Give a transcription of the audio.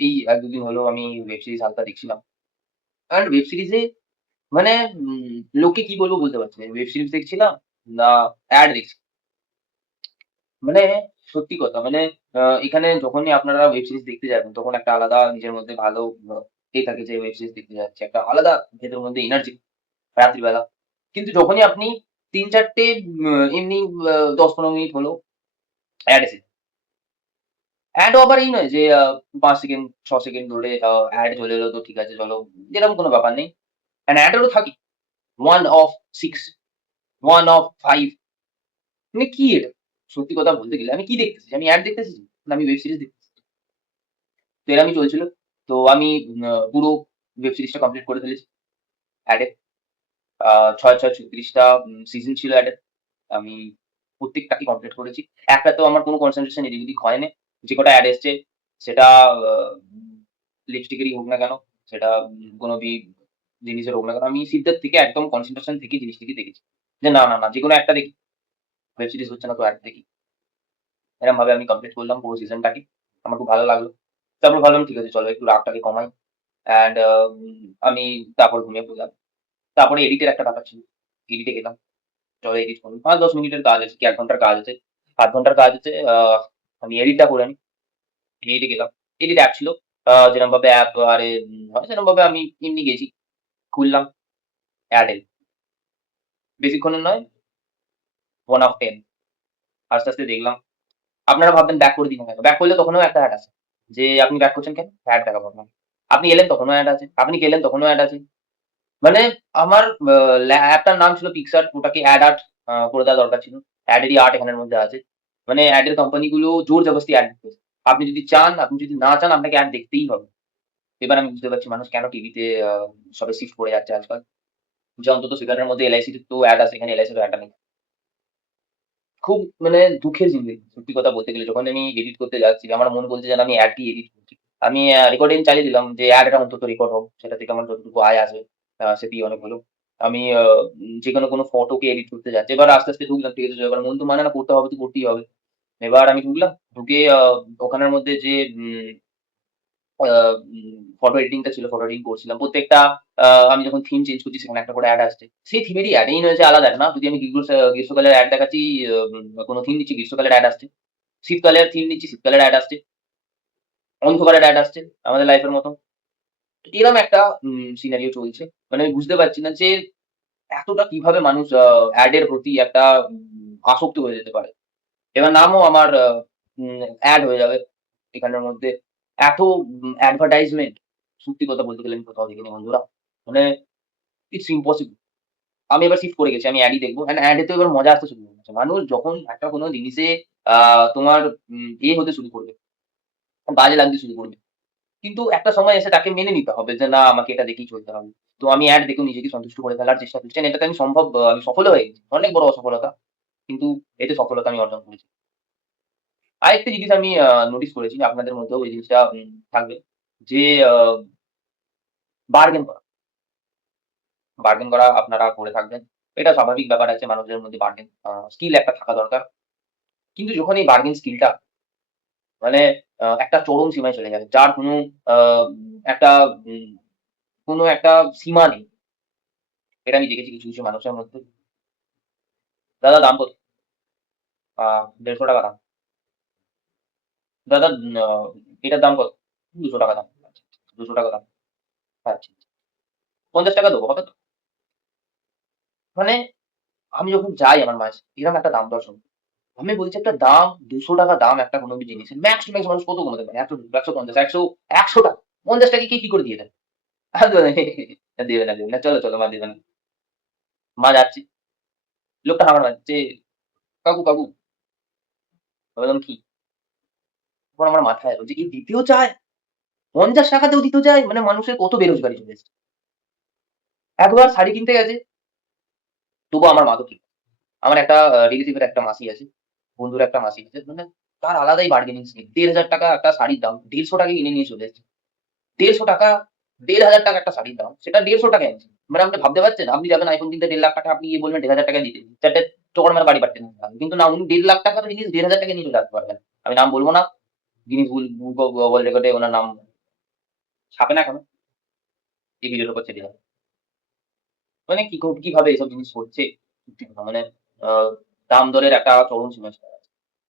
এই ১-২ দিন হলো আমি ওয়েব সিরিজ হালকা দেখছিলাম। অ্যান্ড ওয়েব সিরিজে মানে লোককে কি বলবো বুঝতে পারছি না। ওয়েব সিরিজ দেখছিলাম না অ্যাড দেখছি। মানে সত্যি কথা মানে এখানে যখনই আপনারা ওয়েব সিরিজ দেখতে যাবেন তখন একটা আলাদা নিজের মধ্যে ভালো থাকে যে ওয়েব সিরিজ দেখতে যাচ্ছি। একটা আলাদা ভেতরের মধ্যে এনার্জি রাত্রিবেলা। কিন্তু যখনই আপনি ৩-৪ টে এমনি ১০-১৫ মিনিট হলো অ্যাড এসেছে। অ্যাডও আবার এই নয় যে ৫ সেকেন্ড ৬ সেকেন্ড ধরে অ্যাড চলে এলো তো ঠিক আছে চলো। এরকম কোনো ব্যাপার নেই। অ্যান্ড অ্যাডেরও থাকে 1 অফ 6, 1 অফ 5 মানে কি এটা? সত্যি কথা বলতে গেলে আমি কি দেখতেছি? আমি অ্যাড দেখতেছি না আমি ওয়েব সিরিজ দেখতেছি। তো এরমই চলছিল। তো আমি পুরো ওয়েব সিরিজটা কমপ্লিট করে ফেলেছি অ্যাডে। আ ৬-৬ ৩৬ টা সিজন ছিল অ্যাডের। আমি প্রত্যেকটাকে কমপ্লিট করেছি। একটাতেও আমার কোনো কনসেনট্রেশন এদিক ওদিক হয় নাই। যে কটা অ্যাড এসছে সেটা আ লিপস্টিকেরই হোক না কেন, সেটা কোনো জিনিসের হোক না কেন, আমি সিদ্ধার থেকে একদম কনসেনট্রেশন থেকে জিনিসটাকে দেখেছি। যে না যেকোনো একটা দেখি। ওয়েব সিরিজ হচ্ছে না তো অ্যাড দেখি। এরমভাবে আমি কমপ্লিট করলাম পুরো সিজনটাকে। আমার খুব ভালো লাগলো। তারপর ভাবলাম ঠিক আছে চলো একটু রাগটাকে কমাই। অ্যান্ড আমি তারপর ঘুমিয়ে পড়লাম। তারপরে এডিটের একটা ব্যাপার ছিল। এডিটে গেলাম। চলো এডিট করি। ৫-১০ মিনিটের কাজ আছে কি ১ ঘন্টার কাজ আছে। ০.৫ ঘন্টার কাজ আছে। আমি এডিটটা করে নিই। এডিটে গেলাম। এডিট অ্যাপ ছিল। যেরমভাবে অ্যাপ আরে হয় সেরমভাবে আমি এমনি গেছি। খুললাম, অ্যাড এল। বেশিক্ষণের নয় 1 অফ 10 আস্তে দেখলাম। আপনারা ভাববেন ব্যাক করে দিই না কেন? ব্যাক করলে তখনও একটা অ্যাড আসে। যে আপনি ব্যাক করছেন কেন? অ্যাড দেখাবো আপনাকে। আপনি এলেন তখনও অ্যাড আছে। আপনি গেলেন তখনও অ্যাড আছে। মানে আমার অ্যাপটার নাম ছিল পিক্সআর্ট ওটাকে অ্যাড করে দেওয়া দরকার ছিল। অ্যাডেরই আর্ট এখানের মধ্যে আছে। মানে অ্যাডের কোম্পানি গুলো জোর জবরদস্তি অ্যাড দিতেছে। আপনি যদি চান, আপনি যদি না চান আপনাকে অ্যাড দেখতেই হবে। এবার আমি বুঝতে পারছি মানুষ কেন টিভিতে সবাই শিফট করে যাচ্ছে আজকাল। যে অন্তত সেখানের মধ্যে এলআইসির তো অ্যাড আছে, এখানে এলআইসির অ্যাডটা নেই। খুব মানে দুঃখের জিনিস সত্যি কথা বলতে গেলে। যখন আমি এডিট করতে যাচ্ছি আমার মন বলছে যেন আমি অ্যাডই এডিট করছি। আমি রেকর্ডিং চালিয়ে দিলাম যে অ্যাডটা অন্তত রেকর্ড হোক। সেটা থেকে আমার যতটুকু আয় আসে সেটিই অনেক হলো। আমি যেকোনো কোনো ফটোকে এডিট করতে যাচ্ছি। এবার আস্তে ঢুকলাম ঠিক আছে। এবার মন তো মানে না করতে হবে তো করতেই হবে। এবার আমি ঢুকলাম। ঢুকে ওখানের মধ্যে যে আ ফটো এডিটিং টা ছিল, ফটো এডিটিং করছিলাম। প্রত্যেকটা আ আমি যখন থিম চেঞ্জ করছি সেখানে একটা করে অ্যাড আসছে। সেই থিমেরই অ্যাড। এই নয় যে আলাদা একটা না। যদি আমি গ্রীষ্মকালের অ্যাড দেখাচ্ছি কোনো থিম দিচ্ছি গ্রীষ্মকালের অ্যাড আসছে। শীতকালের থিম দিচ্ছি শীতকালের অ্যাড আসছে। অন্ধকারের অ্যাড আসছে আমাদের লাইফ এর মতো। এরম একটা সিনারিও চলছে। মানে আমি বুঝতে পারছি না যে এতটা কিভাবে মানুষ অ্যাড এর প্রতি একটা আসক্ত হয়ে যেতে পারে। এবার নামও আমার এড হয়ে যাবে এখানের মধ্যে। এত অ্যাডভার্টাইজমেন্ট সত্যি কথা বলতে গেলে আমি কোথাও দেখিনি বন্ধুরা। মানে ইটস ইম্পসিবল। আমি এবার শিফট করে গেছি। আমি এডই দেখব। অ্যান্ড এড এতেও এবার মজা আসতে শুরু করেছে। মানুষ যখন একটা কোনো জিনিসে আ তোমার হতে শুরু করবে, বাজে লাগতে শুরু করবে। কিন্তু একটা সময় এসে তাকে মেনে নিতে হবে যে না আমাকে এটা দেখেই চলতে হবে। তো আমি এড দেখেও নিজেকে সন্তুষ্ট করে ফেলার চেষ্টা করছি। এটাতে আমি আমি সফলও হয়ে গেছি। অনেক বড় অসফলতা। কিন্তু এতে সফলতা আমি অর্জন করেছি। আরেকটা জিনিস আমি নোটিস করেছি আপনাদের মধ্যেও এই জিনিসটা থাকবে। যে আ বার্গেন করা। বার্গেন করা আপনারা করে থাকবেন। এটা স্বাভাবিক ব্যাপার আছে মানুষদের মধ্যে বার্গেন স্কিল একটা থাকা দরকার। কিন্তু যখন এই বার্গেন স্কিলটা মানে একটা চরম সীমায় চলে যাবে। যার কোনো আ একটা উম কোনো একটা সীমা নেই। এটা আমি দেখেছি কিছু মানুষের মধ্যে। দাদা দাম কত? ৳১৫০ দাম। দাদা এটার দাম কত? ৳২০০ দাম। আচ্ছা, ৳২০০ দাম। আচ্ছা। ৳৫০ দেবো হবে তো? মানে আমি যখন যাই আমার মাস এরকম একটা দাম দর শুনি। আমি বলছি একটা দাম ৳২০০ দাম একটা কোনো জিনিসের। ম্যাক্স টু ম্যাক্স মানুষ কত কমাতে পারে? ১০০, ১৫০, ১০০ টাকা। ৳৫০ কে কি করে দিয়ে দেয়? দেবে না। চলো মা দেবে না। মা যাচ্ছি। লোকটা হাঁপানো যে কাকু। আমি বললাম কি? তখন আমার মাথায় এলো যে এ দিতেও চায়, ৳৫০ তেও দিতেও চায়। মানে মানুষের কত বেরোজগারি চলে এসেছে। একবার শাড়ি কিনতে গেছে, তবুও আমার মা তো ঠিক। আমার একটা রিলেটিভ এর একটা মাসি আছে। বন্ধুর একটা মাসি আছে। মানে তার আলাদাই বার্গেনিং স্কিল। ৳১৫০০ একটা শাড়ির দাম ৳১৫০ কিনে নিয়ে চলে এসেছে। ৳১৫০ ৳১,৫০০ একটা শাড়ির দাম। সেটা ৳১৫০ এনেছে। মানে আপনি ভাবতে পারছেন? আপনি যাবেন iPhone কিনতে ৳১,৫০,০০০ আপনি গিয়ে বলবেন ৳১,৫০০ দিতে। ৪ টে চড় মেরে বাড়ি পাঠিয়ে দেবেন। কিন্তু না উনি ৳১,৫০,০০০ র জিনিস ৳১,৫০০ নিয়ে চলে আসতে পারবেন। আমি নাম বলব না। Guinness book of world record এ ওনার নাম ছাপে না কেন? এই ভিডিওটার উপর ছেড়ে দিলাম। মানে কিভাবে এসব জিনিস হচ্ছে? সত্যি কথা মানে আ দাম দরের একটা চরম সীমা